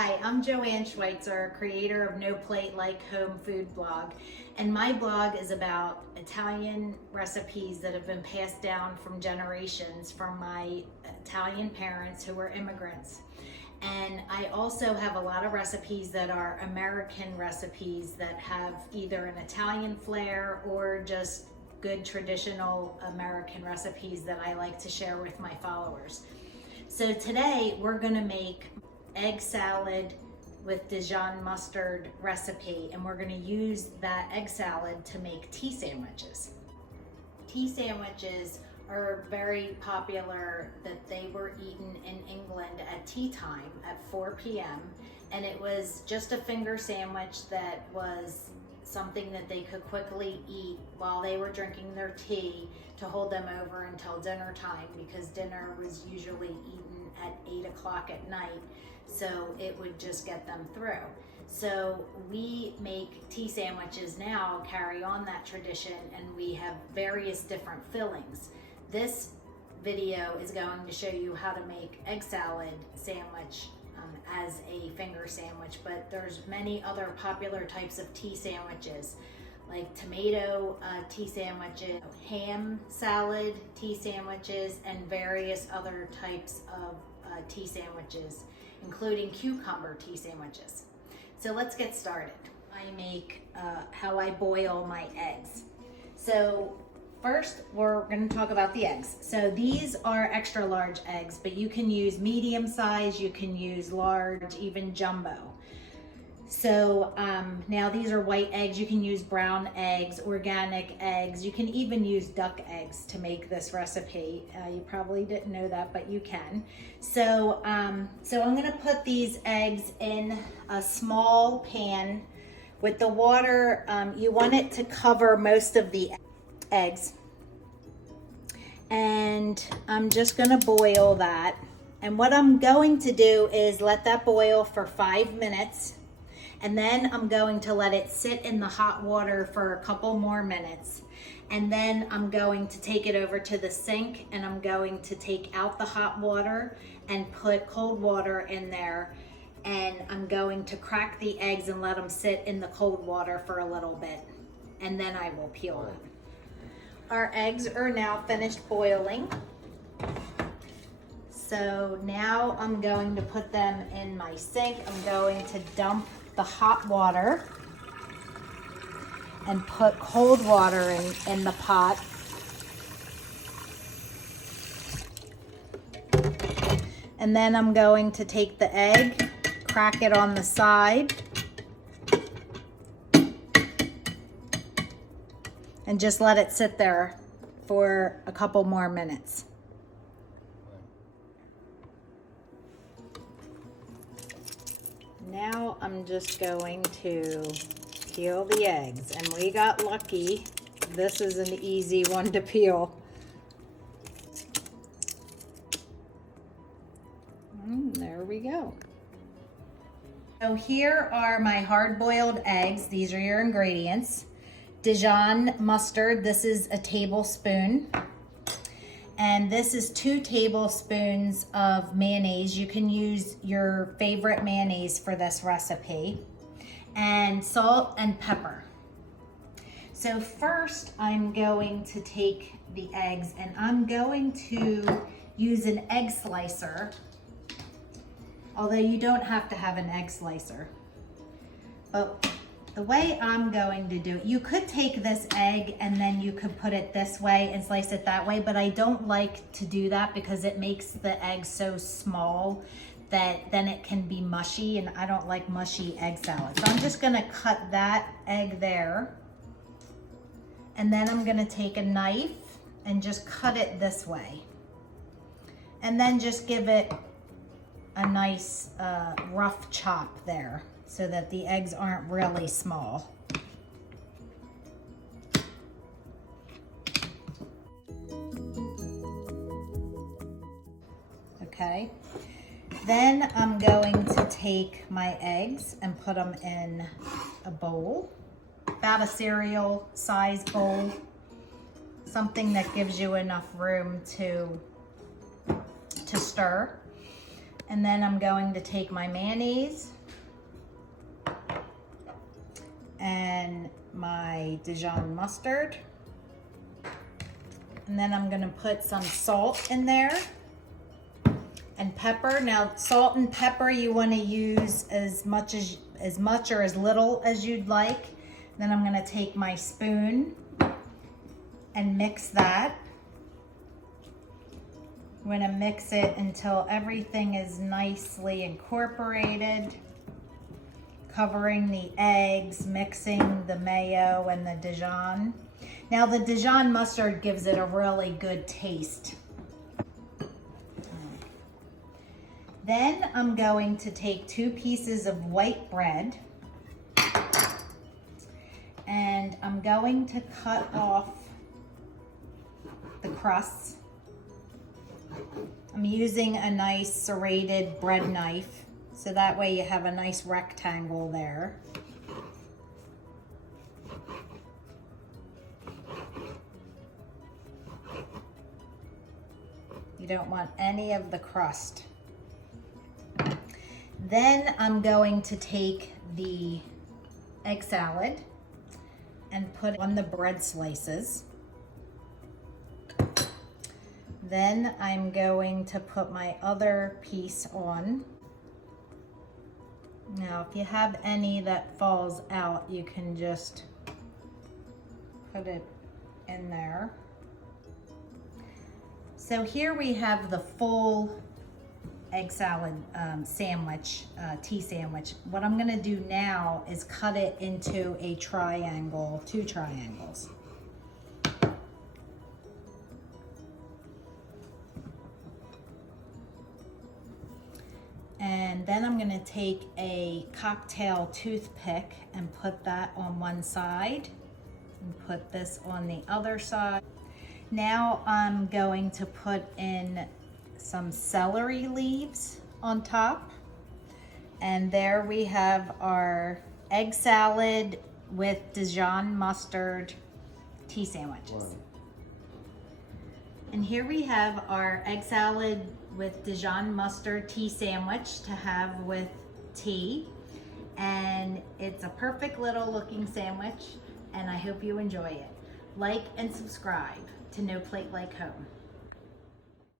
Hi, I'm Joanne Schweitzer, creator of No Plate Like Home Food blog, and my blog is about Italian recipes that have been passed down from generations from my Italian parents who were immigrants. And I also have a lot of recipes that are American recipes that have either an Italian flair or just good traditional American recipes that I like to share with my followers. So today we're gonna make egg salad with Dijon mustard recipe, and we're going to use that egg salad to make tea sandwiches. Tea sandwiches are very popular, that they were eaten in England at tea time at 4 p.m. and it was just a finger sandwich that was something that they could quickly eat while they were drinking their tea to hold them over until dinner time, because dinner was usually eaten at 8 o'clock at night, so it would just get them through. So we make tea sandwiches now, carry on that tradition, and we have various different fillings. This video is going to show you how to make egg salad sandwich as a finger sandwich, but there's many other popular types of tea sandwiches, like tomato tea sandwiches, ham salad tea sandwiches, and various other types of tea sandwiches, including cucumber tea sandwiches. So let's get started. I make how I boil my eggs. So first, we're going to talk about the eggs. So these are extra large eggs, but you can use medium size, you can use large, even jumbo. So now these are white eggs. You can use brown eggs, organic eggs. You can even use duck eggs to make this recipe. You probably didn't know that, but you can. So, so I'm gonna put these eggs in a small pan with the water. You want it to cover most of the eggs. And I'm just gonna boil that. And what I'm going to do is let that boil for 5 minutes. And then I'm going to let it sit in the hot water for a couple more minutes. And then I'm going to take it over to the sink, and I'm going to take out the hot water and put cold water in there. And I'm going to crack the eggs and let them sit in the cold water for a little bit. And then I will peel them. Our eggs are now finished boiling. So now I'm going to put them in my sink. I'm going to dump the hot water and put cold water in the pot. And then I'm going to take the egg, crack it on the side, and just let it sit there for a couple more minutes. Now I'm just going to peel the eggs, and we got lucky. This is an easy one to peel. There we go. So here are my hard-boiled eggs. These are your ingredients. Dijon mustard, this is a tablespoon. And this is 2 tablespoons of mayonnaise. You can use your favorite mayonnaise for this recipe. And salt and pepper. So first I'm going to take the eggs, and I'm going to use an egg slicer. Although you don't have to have an egg slicer. But the way I'm going to do it, you could take this egg and then you could put it this way and slice it that way, but I don't like to do that because it makes the egg so small that then it can be mushy, and I don't like mushy egg salad. So I'm just gonna cut that egg there, and then I'm gonna take a knife and just cut it this way. And then just give it a nice rough chop there, so that the eggs aren't really small. Okay, then I'm going to take my eggs and put them in a bowl, about a cereal size bowl, something that gives you enough room to stir. And then I'm going to take my mayonnaise and my Dijon mustard. And then I'm gonna put some salt in there and pepper. Now, salt and pepper you wanna use as much or as little as you'd like. Then I'm gonna take my spoon and mix that. I'm gonna mix it until everything is nicely incorporated, covering the eggs, mixing the mayo and the Dijon. Now the Dijon mustard gives it a really good taste. Then I'm going to take 2 pieces of white bread and I'm going to cut off the crusts. I'm using a nice serrated bread knife, so that way you have a nice rectangle there. You don't want any of the crust. Then I'm going to take the egg salad and put on the bread slices. Then I'm going to put my other piece on. Now, if you have any that falls out, you can just put it in there. So here we have the full egg salad sandwich, tea sandwich. What I'm gonna do now is cut it into a triangle, 2 triangles. And then I'm gonna take a cocktail toothpick and put that on one side and put this on the other side. Now I'm going to put in some celery leaves on top. And there we have our egg salad with Dijon mustard tea sandwiches. Wow. And here we have our egg salad with Dijon mustard tea sandwich to have with tea. And it's a perfect little looking sandwich, and I hope you enjoy it. Like and subscribe to No Plate Like Home.